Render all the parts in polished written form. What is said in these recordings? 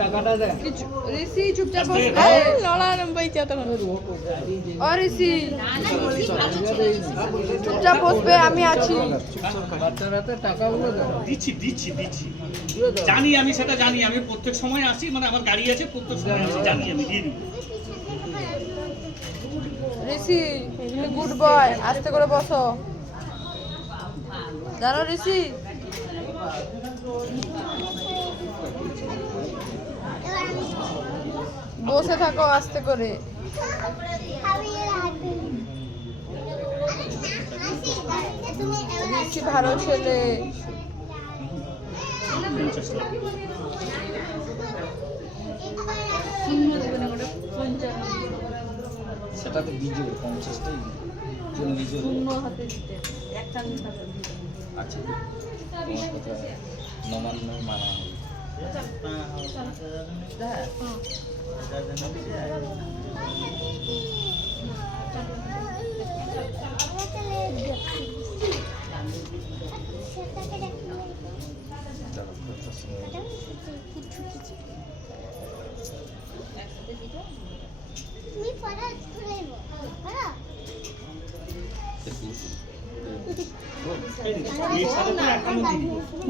টাকাটা দে ঋষি চুপচাপ বস লড়ানো বাইচা তখন ও ঋষি চুপচাপ বসবে আমি আছি বাচ্চার হাতে টাকাগুলো দে দিচ্ছি জানি আমি সেটা জানি আমি প্রত্যেক সময় আসি মানে আমার গাড়ি আছে প্রত্যেক সময় আসি জানি আমি দিয়ে দিব ঋষি গুড বয় আস্তে করে বসো জানো ঋষি বসে থাকো আস্তে করে ঋষি ভালো ছেলে সেটাতে বিজয় 50টাই নিজের শূন্য হাতে দিতে একটা আচ্ছা তোমার কথা নমান্য মানা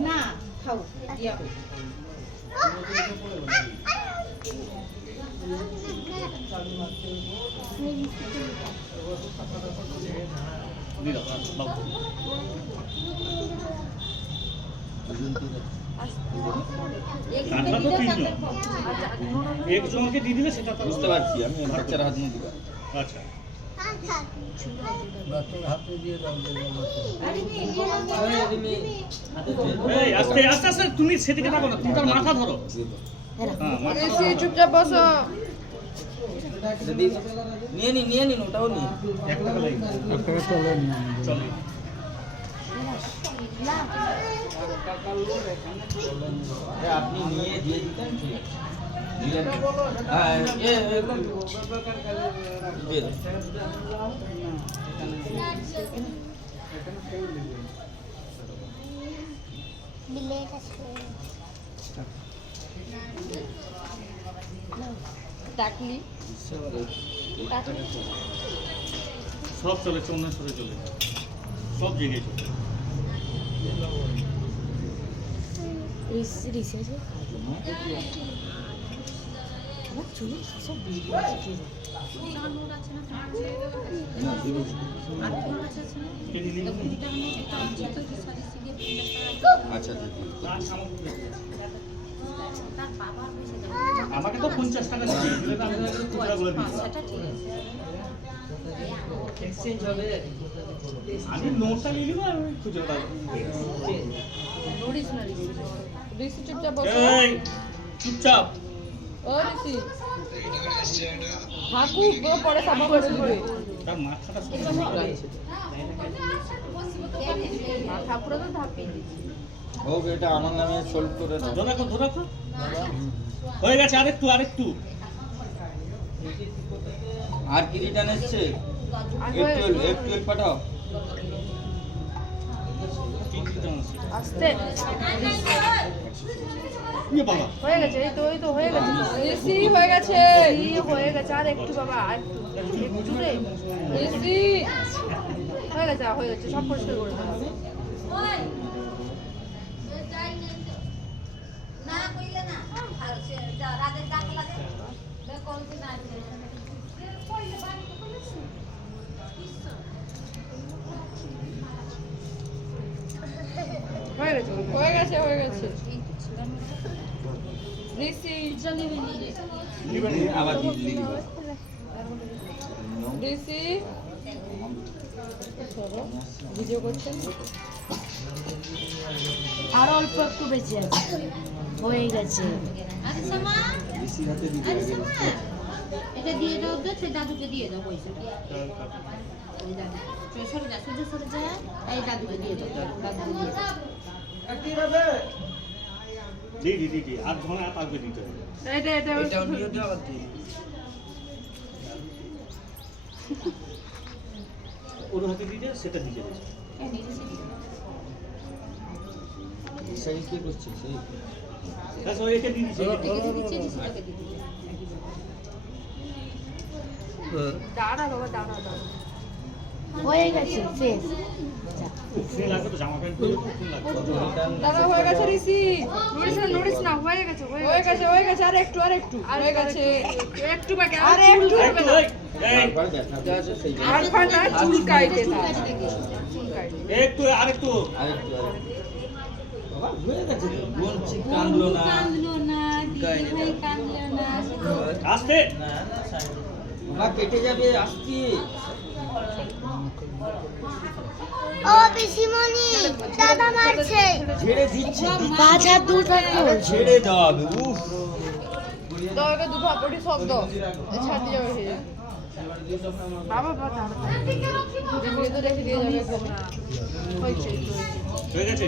না খাও দিয়া একজনকে দিয়ে দিলে সেটা বুঝতে পারছি আমি বাচ্চার হাত নিয়ে দিব আচ্ছা এই আস্তে আস্তে আস্তে তুমি সেদিকে তাকাও না তুমি তার মাথা ধরো হ্যাঁ মাথা ঋষি চুপচাপ বসো নিয়ে নিন ওটাও নিয়ে এক টাকা লাগে চলো আপনি নিয়ে দিয়ে দিতেন ঠিক আছে হ্যাঁ ডাকলি সব চলে চন্না সরে চলে সব জায়গায় চলে আচ্ছা আমাকে তো 50 টাকা দিয়েছে দিলে তো আমি খুচরা বলে দিচ্ছি আমি নোটটা নিয়ে নিব আর খুচরাটা নড়িস না ঋষি চুপচাপ বসো এই চুপচাপ ও ঋষি থাকুক পরে সাফা করে দিবে তার মাথাটা মাথা পুরো তো ধাপি হোক এটা আমার নামে সলভ করে দাও ধরাকো হয়ে গেছে আরেকটু আর কি রিটার্ন এসছে F12 পাঠাও আস্তে বাবা হয়ে গেছে এই তো হয়ে গেছে ঋষি হয়ে গেছে আর একটু বাবা আর একটু রে ঋষি হয়ে গেছে সব পরিষ্কার করে দাও না কইলে না আর রাতে ডাক লাগে কোন দিন আসবে কইলে বাড়ি তো কইলে হয়ে গেছে ঋষি আবার দিদি ঋষি ভিডিও করছেন আর অল্প একটু বেঁচে আছে হয়ে গেছে এটা দিয়ে দাও তো সে দাদুকে দিয়ে দাও পয়সা সরে যা সরে যা এই দাদুকে দিয়ে দাও দাদুকে দিয়ে দাও দি আর ধরে পারবে দিতে এটা দিয়ে দাও আবার দিয়ে ওর হাতে দিতে সেটা দিতে সেই কি করছে সেই ব্যাস ও একে দিয়ে দিচ্ছি, একে দিয়ে দিচ্ছি। দাঁড়া বাবা, দাঁড়া দাঁড়া। হয়ে গেছে শেষ সে লাগবে তো জামা প্যান্ট পরে কতক্ষণ লাগবে? দাদা হয়ে গেছে ঋষি, নড়িস না হয়ে গেছে হয়ে গেছে আর একটু হয়ে গেছে একটু বাকি আর একটু একটু, এই, তারপরে ব্যথাটা আছে সেই আর ফাটা চুল কাইটে তার একটু আরেকটু আরেকটু বাবা হয়ে গেছে তো বলছি কাঁদলো না কাঁদলো না, দিদিভাই কাঁদলো না, শুধু আস্তে বাবা কেটে যাবে আসছি ও পিসিমণি দাদা মারছে ছেড়ে দিচ্ছি বাজা দূর রাখো ছেড়ে দাও আগে, উফ দরকে দুটো আপটি শব্দ ছাড়তে যাবে সে বাবা বাবা তাড়াতাড়ি তো রেখে দিয়ে যাবে হয়েছে হয়ে গেছে